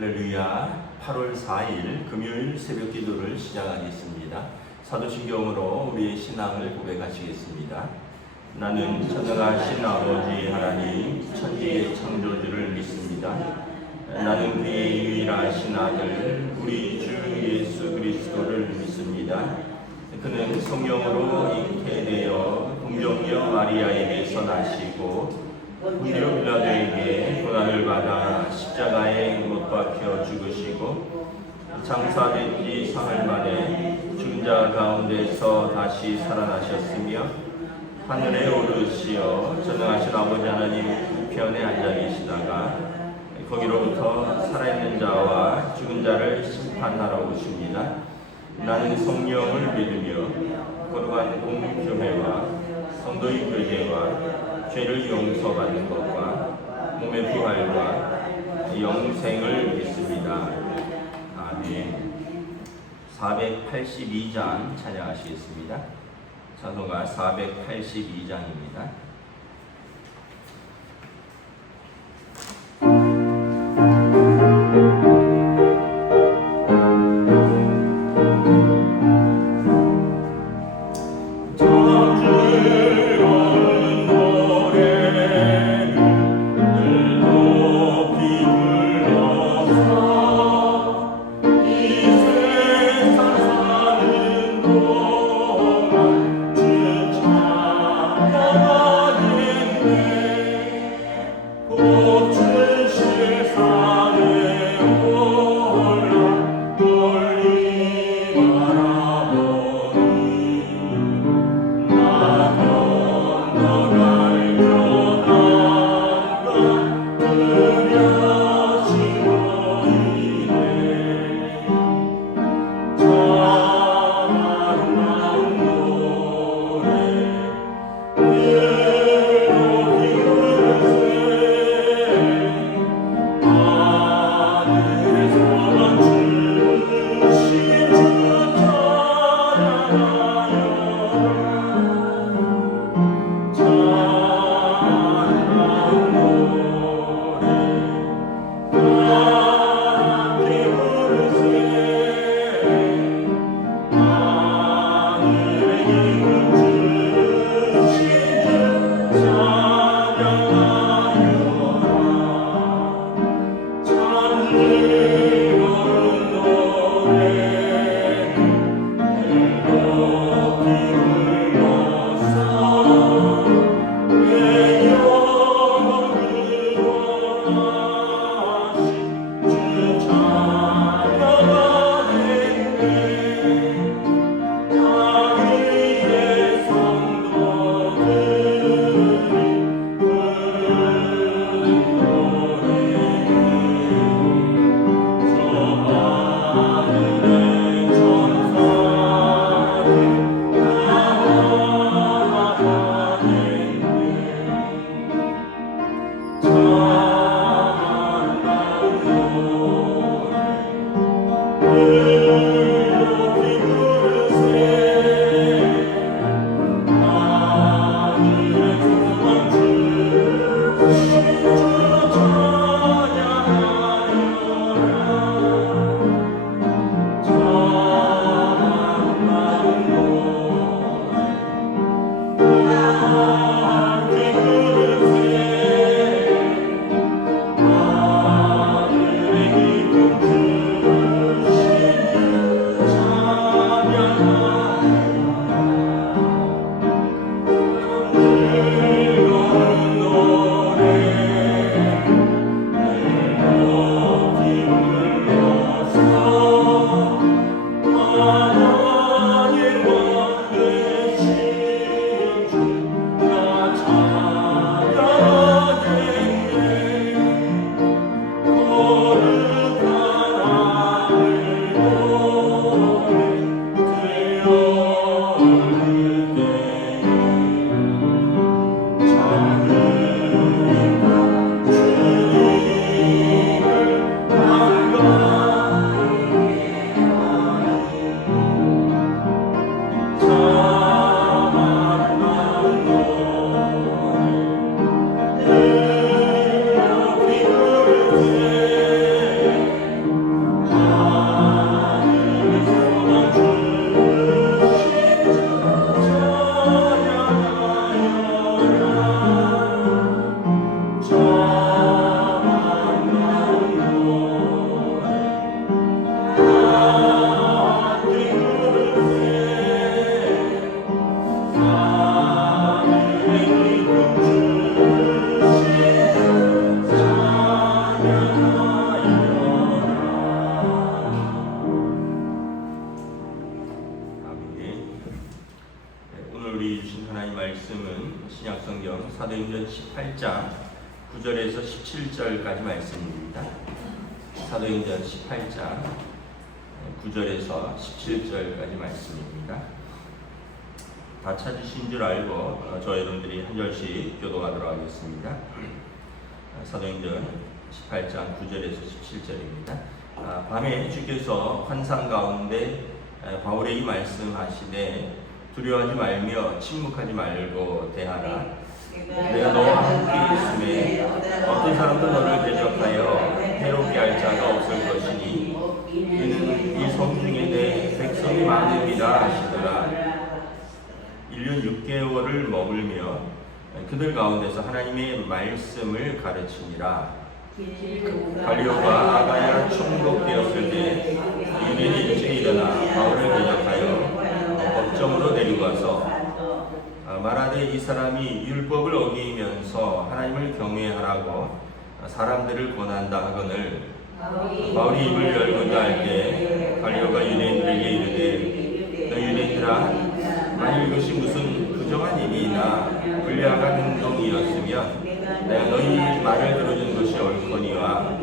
할렐루야. 8월 4일 금요일 새벽 기도를 시작하겠습니다. 사도신경으로 우리의 신앙을 고백하시겠습니다. 나는 전능하신 아버지 하나님 천지의 창조주를 믿습니다. 나는 그의 유일하신 아들 우리 주 예수 그리스도를 믿습니다. 그는 성령으로 잉태되어 동정녀 마리아에게서 나시고 본디오 빌라도에게 고난을 받아 십자가에 못 박혀 죽으시고 장사된 지 사흘 만에 죽은 자 가운데서 다시 살아나셨으며 하늘에 오르시어 전능하신 아버지 하나님 우편에 앉아 계시다가 거기로부터 살아있는 자와 죽은 자를 심판하러 오십니다. 나는 성령을 믿으며 거룩한 공교회와 성도의 교제와 죄를 용서받는 것과 몸의 부활과 영생을 믿습니다. 아멘. 482장 찬양하시겠습니다. 찬송가 482장입니다. 주 찬양하라 사도행전 18장 9절에서 17절까지 말씀입니다. 사도행전 18장 9절에서 17절까지 말씀입니다. 다 찾으신 줄 알고 저 여러분들이 한 절씩 교독하도록 하겠습니다. 사도행전 18장 9절에서 17절입니다. 밤에 주께서 환상 가운데 바울에게 말씀하시되 두려워하지 말며 침묵하지 말고 대하라. 내가 너와 함께 있음에 어떤 사람도 너를 대적하여 해롭게 할 자가 없을 것이니 이는 이 성중에 내 백성이 많음이라 하시더라. 1년 6개월을 머물며 그들 가운데서 하나님의 말씀을 가르치니라. 갈리오가 아가야 총독되었을 때 유대인이 일찍 일어나 바울을 대적하여 법정으로 데리고 와서 말하되 이 사람이 율법을 어기면서 하나님을 경외하라고 사람들을 권한다 하거늘 바울이 입을 열고자 할 때 갈리오가 유대인들에게 이르되 너 유대인들아 만일 이것이 무슨 부정한 일이나 불리하간 행동이었으면 내가 너희 말을 들어준 것이 옳거니와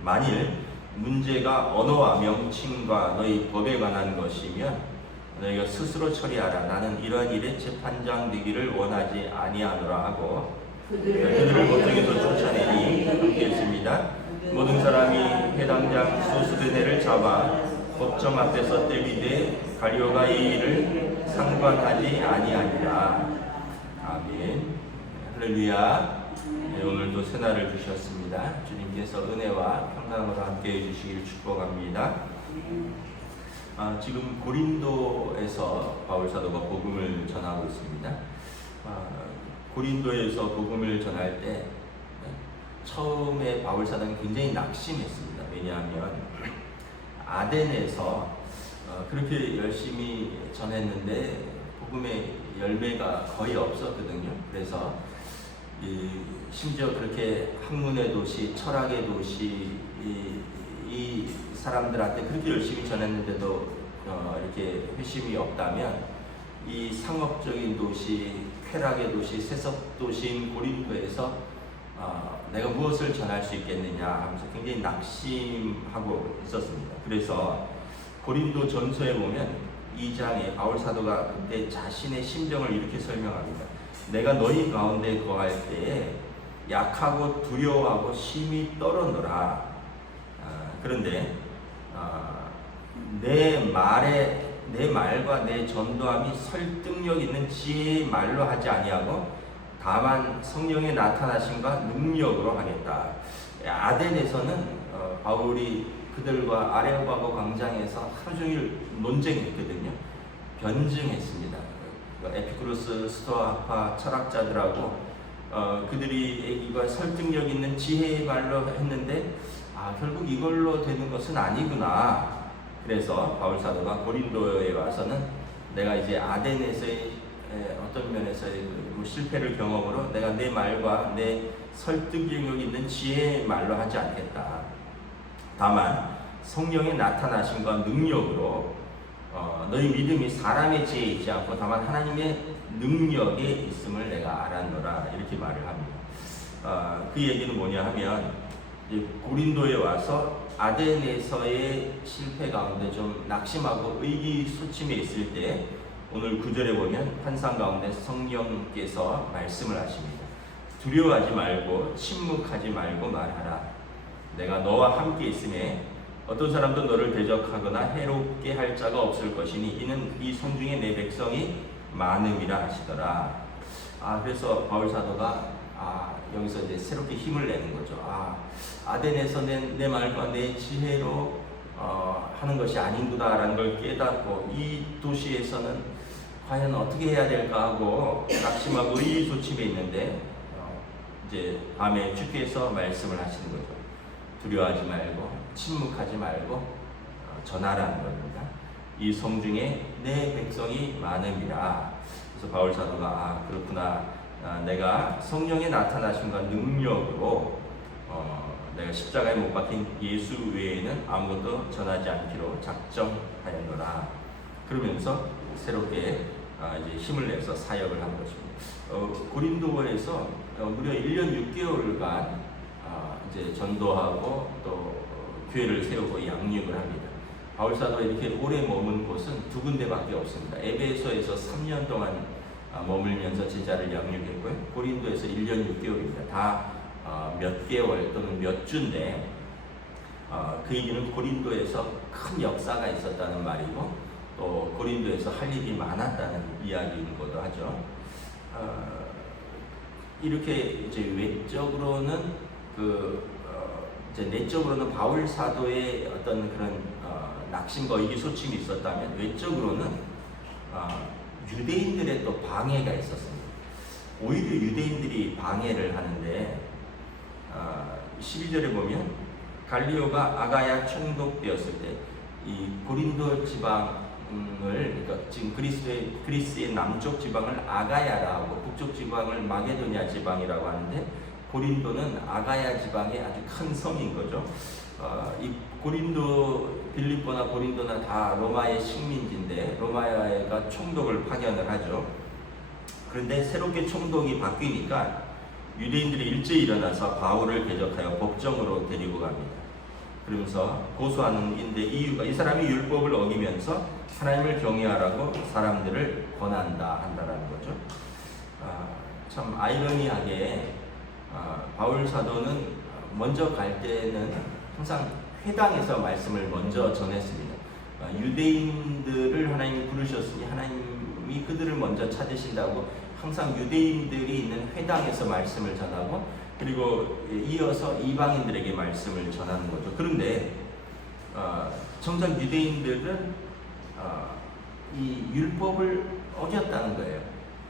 만일 문제가 언어와 명칭과 너희 법에 관한 것이면 너희가 스스로 처리하라. 나는 이러한 일에 재판장 되기를 원하지 아니하노라 하고 그들을 법정에서 쫓아내니 함께 했습니다. 모든 사람이 해당장 소스데네를 잡아 법정 앞에서 때리되 갈리오가 이 일을 상관하지 아니하니라. 아멘. 할렐루야. 네, 오늘도 새날을 주셨습니다. 주님께서 은혜와 평강으로 함께 해주시기를 축복합니다. 지금 고린도에서 바울 사도가 복음을 전하고 있습니다. 고린도에서 복음을 전할 때 처음에 바울 사도는 굉장히 낙심했습니다. 왜냐하면 아덴에서 그렇게 열심히 전했는데 복음의 열매가 거의 없었거든요. 그래서 심지어 그렇게 학문의 도시, 철학의 도시, 이 사람들한테 그렇게 열심히 전했는데도 이렇게 회심이 없다면 이 상업적인 도시, 쾌락의 도시, 세속 도시인 고린도에서 내가 무엇을 전할 수 있겠느냐 하면서 굉장히 낙심하고 있었습니다. 그래서 고린도 전서에 보면 2장에 바울 사도가 그때 자신의 심정을 이렇게 설명합니다. 내가 너희 가운데 거할 때에 약하고 두려워하고 심히 떨어노라. 그런데 내 말과 내 전도함이 설득력 있는 지혜의 말로 하지 아니하고 다만 성령의 나타나심과 능력으로 하겠다. 아덴에서는 바울이 그들과 아레오바고 광장에서 하루 종일 논쟁했거든요. 변증했습니다. 에피쿠로스 스토아파 철학자들하고 그들이 이거 설득력 있는 지혜의 말로 했는데 결국 이걸로 되는 것은 아니구나. 그래서 바울 사도가 고린도에 와서는 내가 이제 아덴에서의 어떤 면에서의 실패를 경험으로 내가 내 말과 내 설득력 있는 지혜의 말로 하지 않겠다. 다만 성령의 나타나심과 능력으로 너희 믿음이 사람의 지혜에 있지 않고 다만 하나님의 능력에 있음을 내가 알았노라. 이렇게 말을 합니다. 그 얘기는 뭐냐 하면 고린도에 와서 아덴에서의 실패 가운데 좀 낙심하고 의기소침해 있을 때 오늘 9절에 보면 환상 가운데 성령께서 말씀을 하십니다. 두려워하지 말고 침묵하지 말고 말하라. 내가 너와 함께 있음에 어떤 사람도 너를 대적하거나 해롭게 할 자가 없을 것이니 이는 이 성중에 내 백성이 많음이라 하시더라. 그래서 바울 사도가 여기서 이제 새롭게 힘을 내는 거죠. 아덴에서 내 말과 내 지혜로 하는 것이 아닌구나라는 걸 깨닫고 이 도시에서는 과연 어떻게 해야 될까 하고 낙심하고 의기소침해 있는데 이제 밤에 주께서 말씀을 하시는 거죠. 두려워하지 말고 침묵하지 말고 전하라는 겁니다. 이 성중에 내 백성이 많음이라. 그래서 바울 사도가 그렇구나. 내가 성령의 나타나심과 능력으로 내가 십자가에 못 박힌 예수 외에는 아무것도 전하지 않기로 작정하였노라. 그러면서 새롭게 이제 힘을 내서 사역을 한 것입니다. 고린도에서 무려 1년 6개월간 이제 전도하고 또 교회를 세우고 양육을 합니다. 바울 사도가 이렇게 오래 머문 곳은 두 군데밖에 없습니다. 에베소에서 3년 동안 머물면서 제자를 양육했고요. 고린도에서 1년 6개월입니다. 다 몇 개월 또는 몇 주인데 그 얘기는 고린도에서 큰 역사가 있었다는 말이고 또 고린도에서 할 일이 많았다는 이야기인 것도 하죠. 이렇게 이제 외적으로는 이제 내적으로는 바울 사도의 어떤 그런 낙심과 의기소침이 있었다면 외적으로는 유대인들의 또 방해가 있었습니다. 오히려 유대인들이 방해를 하는데 12절에 보면 갈리오가 아가야 총독되었을 때 이 고린도 지방을 그러니까 지금 그리스의 남쪽 지방을 아가야라고 북쪽 지방을 마게도냐 지방이라고 하는데 고린도는 아가야 지방의 아주 큰 성인 거죠. 이 고린도 빌립보나 고린도나 다 로마의 식민지인데 로마가 총독을 파견을 하죠. 그런데 새롭게 총독이 바뀌니까 유대인들이 일제히 일어나서 바울을 대적하여 법정으로 데리고 갑니다. 그러면서 고소하는 인데 이유가 이 사람이 율법을 어기면서 하나님을 경외하라고 사람들을 권한다 한다라는 거죠. 참 아이러니하게 바울 사도는 먼저 갈 때는 항상 회당에서 말씀을 먼저 전했습니다. 유대인들을 하나님이 부르셨으니 하나님이 그들을 먼저 찾으신다고 항상 유대인들이 있는 회당에서 말씀을 전하고 그리고 이어서 이방인들에게 말씀을 전하는 거죠. 그런데 정작 유대인들은 이 율법을 어겼다는 거예요.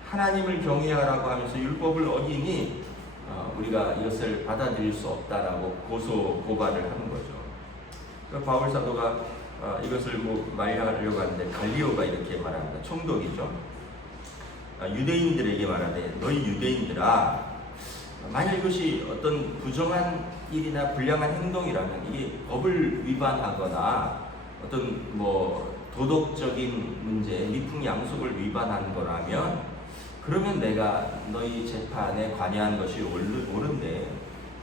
하나님을 경외하라고 하면서 율법을 어기니 우리가 이것을 받아들일 수 없다라고 고발을 하는 거죠. 그러니까 바울 사도가 이것을 말하려고 하는데 갈리오가 이렇게 말합니다. 총독이죠. 유대인들에게 말하되 너희 유대인들아 만약 이것이 어떤 부정한 일이나 불량한 행동이라면 이게 법을 위반하거나 어떤 도덕적인 문제, 미풍양속을 위반한 거라면 그러면 내가 너희 재판에 관여한 것이 옳은데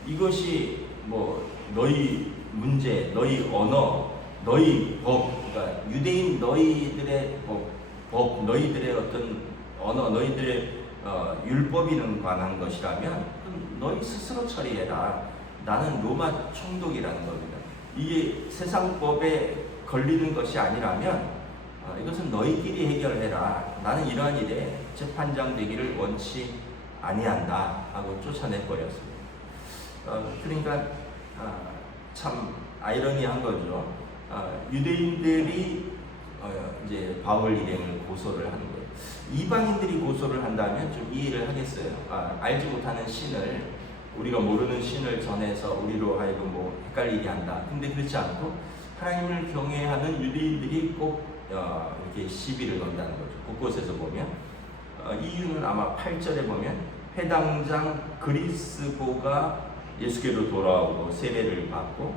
이것이 너희 문제, 너희 언어, 너희 법, 그러니까 유대인 너희들의 법, 너희들의 어떤 언어, 너희들의 율법이는 관한 것이라면 너희 스스로 처리해라. 나는 로마 총독이라는 겁니다. 이게 세상법에 걸리는 것이 아니라면 이것은 너희끼리 해결해라. 나는 이러한 일에 재판장 되기를 원치 아니한다 하고 쫓아내버렸습니다. 그러니까 참 아이러니한 거죠. 유대인들이 이제 바울 일행을 고소를 하는 거예요. 이방인들이 고소를 한다면 좀 이해를 하겠어요. 알지 못하는 신을 우리가 모르는 신을 전해서 우리로 하여금 헷갈리게 한다. 근데 그렇지 않고 하나님을 경외하는 유대인들이 꼭 이렇게 시비를 건다는 거죠. 곳곳에서 보면 이유는 아마 8절에 보면 회당장 그리스보가 예수께로 돌아오고 세례를 받고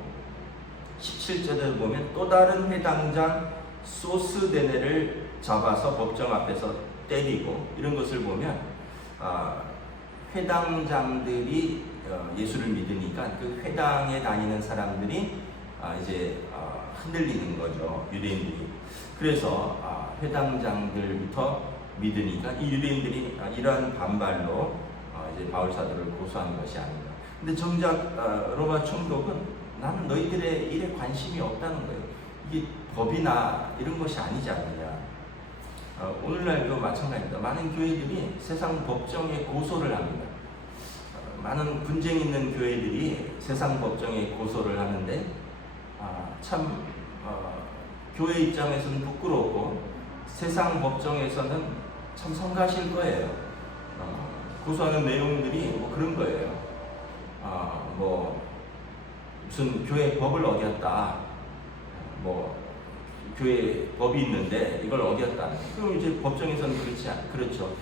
17절에 보면 또 다른 회당장 소스데네를 잡아서 법정 앞에서 때리고 이런 것을 보면 회당장들이 예수를 믿으니까 그 회당에 다니는 사람들이 이제 흔들리는 거죠. 유대인들이. 그래서 회당장들부터 믿으니까 이 유대인들이 이러한 반발로 이제 바울 사도를 고소한 것이 아닌가. 근데 정작 로마 총독은 나는 너희들의 일에 관심이 없다는 거예요. 이게 법이나 이런 것이 아니지 않느냐. 오늘날도 마찬가지입니다. 많은 교회들이 세상 법정에 고소를 합니다. 많은 분쟁 있는 교회들이 세상 법정에 고소를 하는데 참 교회 입장에서는 부끄럽고 세상 법정에서는 참 성가실 거예요. 고소하는 내용들이 그런 거예요. 무슨 교회 법을 어겼다. 교회 법이 있는데 이걸 어겼다. 그럼 이제 법정에서는 그렇죠.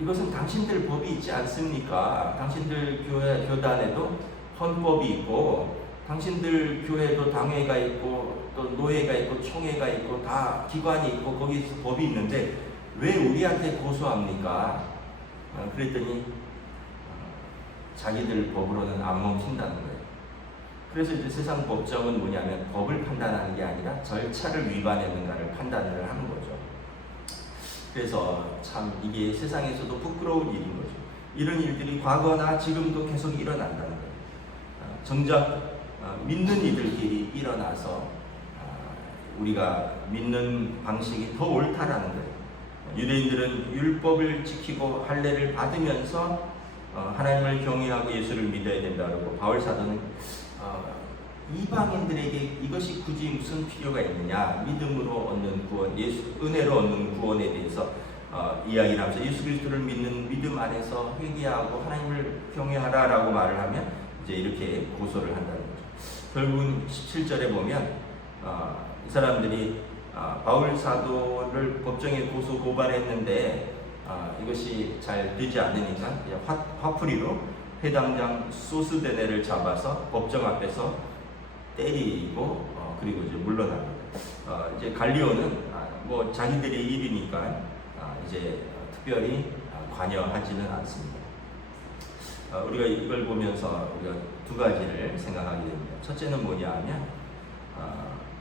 이것은 당신들 법이 있지 않습니까? 당신들 교단에도 헌법이 있고, 당신들 교회도 당회가 있고, 또 노회가 있고, 총회가 있고, 다 기관이 있고, 거기서 법이 있는데 왜 우리한테 고소합니까? 그랬더니 자기들 법으로는 안 멈춘다는 거예요. 그래서 이제 세상 법정은 뭐냐면 법을 판단하는 게 아니라 절차를 위반했는가를 판단을 하는 거죠. 그래서 참 이게 세상에서도 부끄러운 일인 거죠. 이런 일들이 과거나 지금도 계속 일어난다는 거예요. 정작 믿는 이들끼리 일어나서 우리가 믿는 방식이 더 옳다라는 거예요. 유대인들은 율법을 지키고 할례를 받으면서 하나님을 경외하고 예수를 믿어야 된다고 바울 사도는 이방인들에게 이것이 굳이 무슨 필요가 있느냐, 믿음으로 얻는 구원, 은혜로 얻는 구원에 대해서 이야기를 하면서 예수 그리스도를 믿는 믿음 안에서 회개하고 하나님을 경외하라라고 말을 하면 이제 이렇게 고소를 한다는 거죠. 결국은 17절에 보면 이 사람들이 바울 사도를 법정에 고소 고발했는데 이것이 잘 되지 않으니까 화풀이로 해당장 소스데네를 잡아서 법정 앞에서 때리고 그리고 이제 물러납니다. 이제 갈리오는 뭐 자기들의 일이니까 이제 특별히 관여하지는 않습니다. 우리가 이걸 보면서 우리가 두 가지를 생각하게 됩니다. 첫째는 뭐냐 하면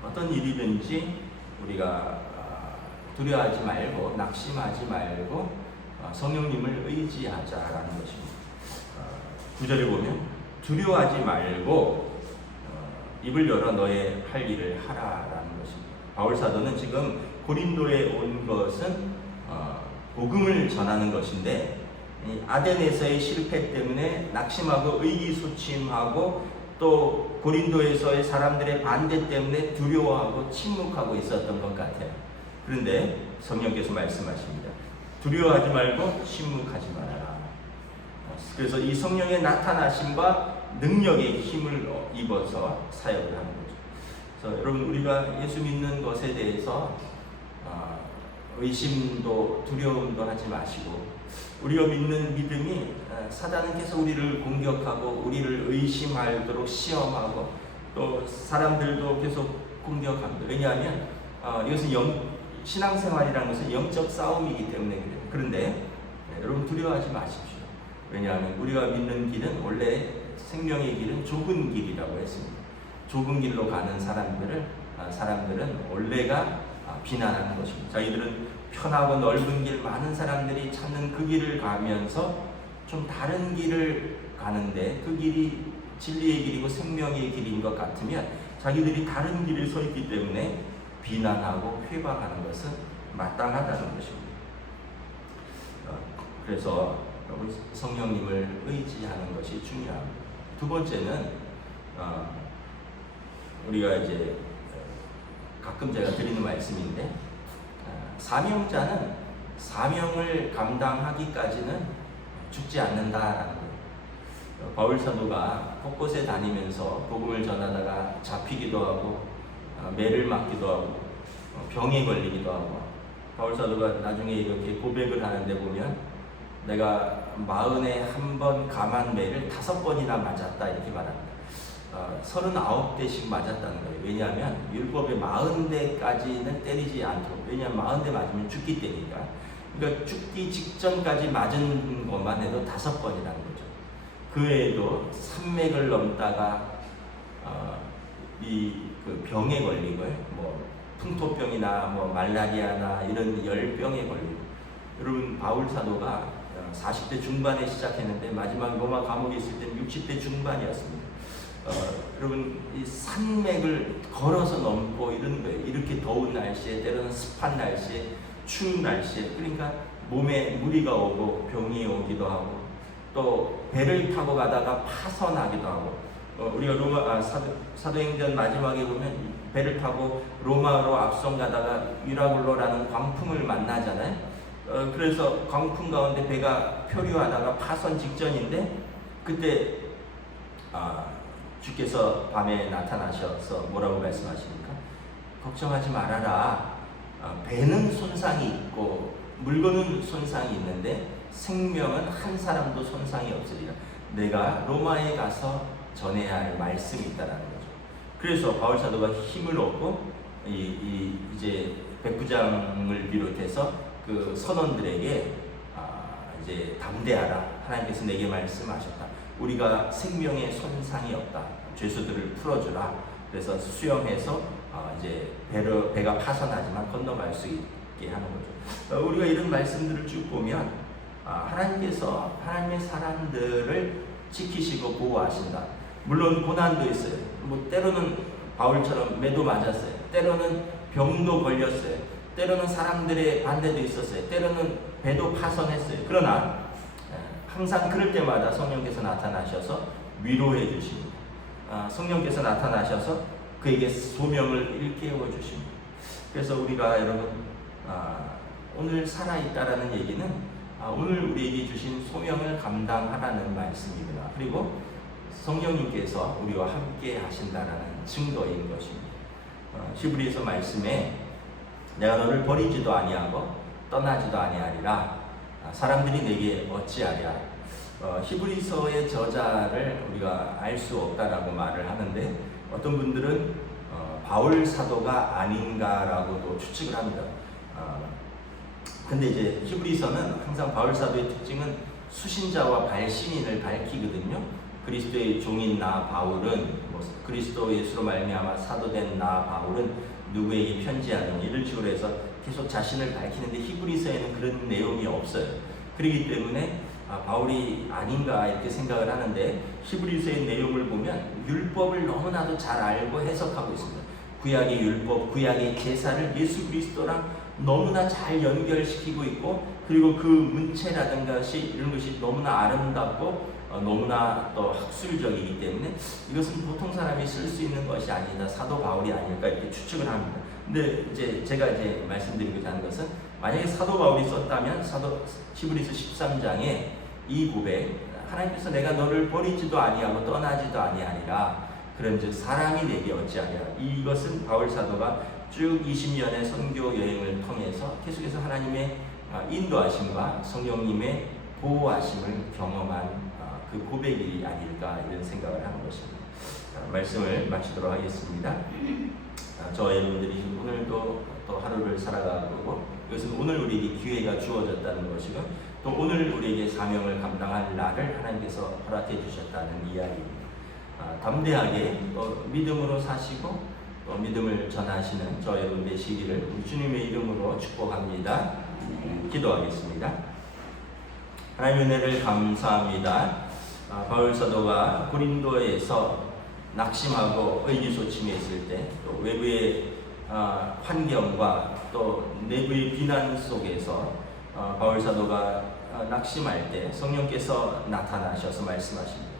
어떤 일이든지 우리가 두려워하지 말고 낙심하지 말고 성령님을 의지하자라는 것입니다. 9절에 보면 두려워하지 말고 입을 열어 너의 할 일을 하라라는 것입니다. 바울 사도는 지금 고린도에 온 것은 복음을 전하는 것인데 아덴에서의 실패 때문에 낙심하고 의기소침하고 또 고린도에서의 사람들의 반대 때문에 두려워하고 침묵하고 있었던 것 같아요. 그런데 성령께서 말씀하십니다. 두려워하지 말고 침묵하지 말아라. 그래서 이 성령의 나타나심과 능력의 힘을 입어서 사역을 하는 거죠. 그래서 여러분 우리가 예수 믿는 것에 대해서 의심도 두려움도 하지 마시고 우리가 믿는 믿음이 사단은 계속 우리를 공격하고 우리를 의심하도록 시험하고 또 사람들도 계속 공격합니다. 왜냐하면 이것은 신앙생활이라는 것은 영적 싸움이기 때문에 그래요. 그런데 여러분 두려워하지 마십시오. 왜냐하면 우리가 믿는 길은 원래 생명의 길은 좁은 길이라고 했습니다. 좁은 길로 가는 사람들은 원래가 비난하는 것입니다. 자기들은 편하고 넓은 길, 많은 사람들이 찾는 그 길을 가면서 좀 다른 길을 가는데 그 길이 진리의 길이고 생명의 길인 것 같으면 자기들이 다른 길에 서 있기 때문에 비난하고 회방하는 것은 마땅하다는 것입니다. 그래서 성령님을 의지하는 것이 중요합니다. 두 번째는 우리가 이제 가끔 제가 드리는 말씀인데 사명자는 사명을 감당하기까지는 죽지 않는다라는 거예요. 바울 사도가 곳곳에 다니면서 복음을 전하다가 잡히기도 하고 매를 맞기도 하고 병에 걸리기도 하고 바울 사도가 나중에 이렇게 고백을 하는데 보면 내가 41번 감한 매를 5번이나 맞았다 이렇게 말합니다. 39대씩 맞았다는 거예요. 왜냐하면 율법의 40대까지는 때리지 않도록, 왜냐하면 40대 맞으면 죽기 때니까. 그러니까 죽기 직전까지 맞은 것만 해도 5번이라는 거죠. 그 외에도 산맥을 넘다가 그 병에 걸리고요. 뭐 풍토병이나 뭐 말라리아나 이런 열병에 걸리고. 여러분 바울 사도가 40대 중반에 시작했는데 마지막 로마 감옥에 있을 때는 60대 중반이었습니다. 여러분 이 산맥을 걸어서 넘고 이런 거예요. 이렇게 더운 날씨에, 때로는 습한 날씨에, 추운 날씨에, 그러니까 몸에 무리가 오고 병이 오기도 하고 또 배를 타고 가다가 파선하기도 하고 우리가 로마 사도행전 마지막에 보면 배를 타고 로마로 앞선 가다가 위라굴로라는 광풍을 만나잖아요. 그래서 광풍 가운데 배가 표류하다가 파선 직전인데 그때 주께서 밤에 나타나셔서 뭐라고 말씀하십니까? 걱정하지 말아라. 배는 손상이 있고 물건은 손상이 있는데 생명은 한 사람도 손상이 없으리라. 내가 로마에 가서 전해야 할 말씀이 있다라는 거죠. 그래서 바울 사도가 힘을 얻고 이제 백부장을 비롯해서 그 선원들에게 이제 담대하라. 하나님께서 내게 말씀하셨다. 우리가 생명에 손상이 없다. 죄수들을 풀어주라. 그래서 수영해서 이제 배가 파손하지만 건너갈 수 있게 하는 거죠. 우리가 이런 말씀들을 쭉 보면 하나님께서 하나님의 사람들을 지키시고 보호하신다. 물론 고난도 있어요. 뭐 때로는 바울처럼 매도 맞았어요. 때로는 병도 걸렸어요. 때로는 사람들의 반대도 있었어요. 때로는 배도 파손했어요. 그러나 항상 그럴 때마다 성령께서 나타나셔서 위로해 주십니다. 성령께서 나타나셔서 그에게 소명을 일깨워 주십니다. 그래서 우리가 여러분 오늘 살아있다라는 얘기는 오늘 우리에게 주신 소명을 감당하라는 말씀입니다. 그리고 성령님께서 우리와 함께 하신다라는 증거인 것입니다. 히브리서 말씀에 내가 너를 버리지도 아니하고 떠나지도 아니하리라. 사람들이 내게 어찌하랴. 히브리서의 저자를 우리가 알 수 없다라고 말을 하는데 어떤 분들은 바울 사도가 아닌가라고도 추측을 합니다. 근데 이제 히브리서는 항상 바울 사도의 특징은 수신자와 발신인을 밝히거든요. 그리스도의 종인 나 바울은 그리스도 예수로 말미암아 사도된 나 바울은 누구에게 편지하느니 이런 식으로 해서 계속 자신을 밝히는데 히브리서에는 그런 내용이 없어요. 그렇기 때문에 바울이 아닌가 이렇게 생각을 하는데 히브리서의 내용을 보면 율법을 너무나도 잘 알고 해석하고 있습니다. 구약의 율법, 구약의 제사를 예수 그리스도랑 너무나 잘 연결시키고 있고 그리고 그 문체라든가 이런 것이 너무나 아름답고 너무나 또 학술적이기 때문에 이것은 보통 사람이 쓸 수 있는 것이 아니다. 사도 바울이 아닐까 이렇게 추측을 합니다. 근데 제가 말씀드리고자 하는 것은 만약에 사도 바울이 썼다면 히브리서 13장에 이 고백 하나님께서 내가 너를 버리지도 아니하고 떠나지도 아니하리라. 그런즉 사람이 내게 어찌하랴. 이것은 바울 사도가 쭉 20년의 선교 여행을 통해서 계속해서 하나님의 인도하심과 성령님의 보호하심을 경험한 그 고백이 아닐까 이런 생각을 하는 것입니다. 말씀을 마치도록 하겠습니다. 저 여러분들이 오늘도 또 하루를 살아가고 이것은 오늘 우리에게 기회가 주어졌다는 것이고 또 오늘 우리에게 사명을 감당할 날을 하나님께서 허락해 주셨다는 이야기입니다. 담대하게 또 믿음으로 사시고 또 믿음을 전하시는 저 여러분 되시기를 주님의 이름으로 축복합니다. 기도하겠습니다. 하나님의 은혜를 감사합니다. 바울 사도가 고린도에서 낙심하고 의기소침했을 때 또 외부의 환경과 또 내부의 비난 속에서 바울 사도가 낙심할 때 성령께서 나타나셔서 말씀하십니다.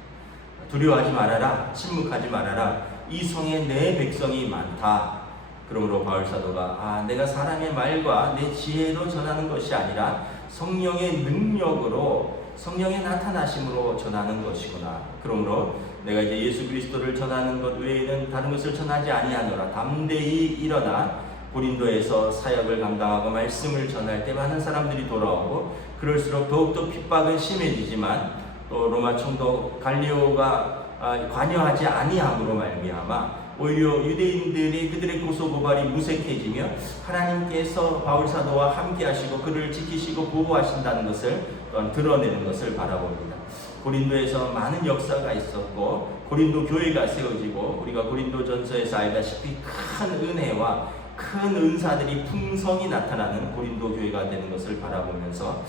두려워하지 말아라. 침묵하지 말아라. 이 성에 내 백성이 많다. 그러므로 바울 사도가 내가 사람의 말과 내 지혜로 전하는 것이 아니라 성령의 능력으로 성령의 나타나심으로 전하는 것이구나. 그러므로 내가 이제 예수 그리스도를 전하는 것 외에는 다른 것을 전하지 아니하노라. 담대히 일어나 고린도에서 사역을 감당하고 말씀을 전할 때 많은 사람들이 돌아오고 그럴수록 더욱더 핍박은 심해지지만 또 로마 총독 갈리오가 관여하지 아니함으로 말미암아 오히려 유대인들이 그들의 고소고발이 무색해지며 하나님께서 바울 사도와 함께 하시고 그를 지키시고 보호하신다는 것을 또한 드러내는 것을 바라봅니다. 고린도에서 많은 역사가 있었고 고린도 교회가 세워지고 우리가 고린도전서에서 알다시피 큰 은혜와 큰 은사들이 풍성히 나타나는 고린도 교회가 되는 것을 바라보면서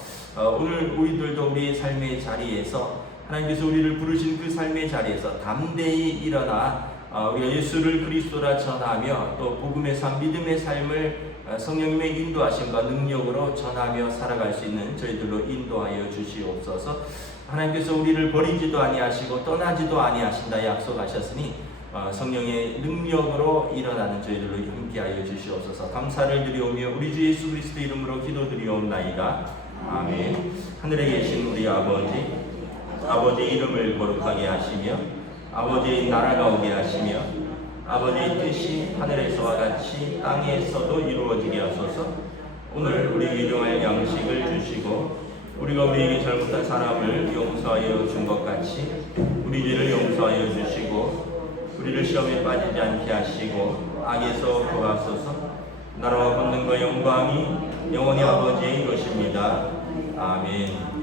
오늘 우리들도 우리의 삶의 자리에서 하나님께서 우리를 부르신 그 삶의 자리에서 담대히 일어나 우리가 예수를 그리스도라 전하며 또 복음의 삶, 믿음의 삶을 성령님의 인도하심과 능력으로 전하며 살아갈 수 있는 저희들로 인도하여 주시옵소서. 하나님께서 우리를 버리지도 아니하시고 떠나지도 아니하신다 약속하셨으니 성령의 능력으로 일어나는 저희들로 함께하여 주시옵소서. 감사를 드리오며 우리 주 예수 그리스도 이름으로 기도드리옵나이다. 아멘. 하늘에 계신 우리 아버지 이름을 거룩하게 하시며 아버지의 나라가 오게 하시며 아버지의 뜻이 하늘에서와 같이 땅에서도 이루어지게 하소서. 오늘 우리 일용할 양식을 주시고 우리가 우리에게 잘못한 사람을 용서하여 준 것 같이 우리 죄를 용서하여 주시고 우리를 시험에 빠지지 않게 하시고 악에서 구하소서. 나라와 권능과 영광이 영원히 아버지의 것입니다. 아멘.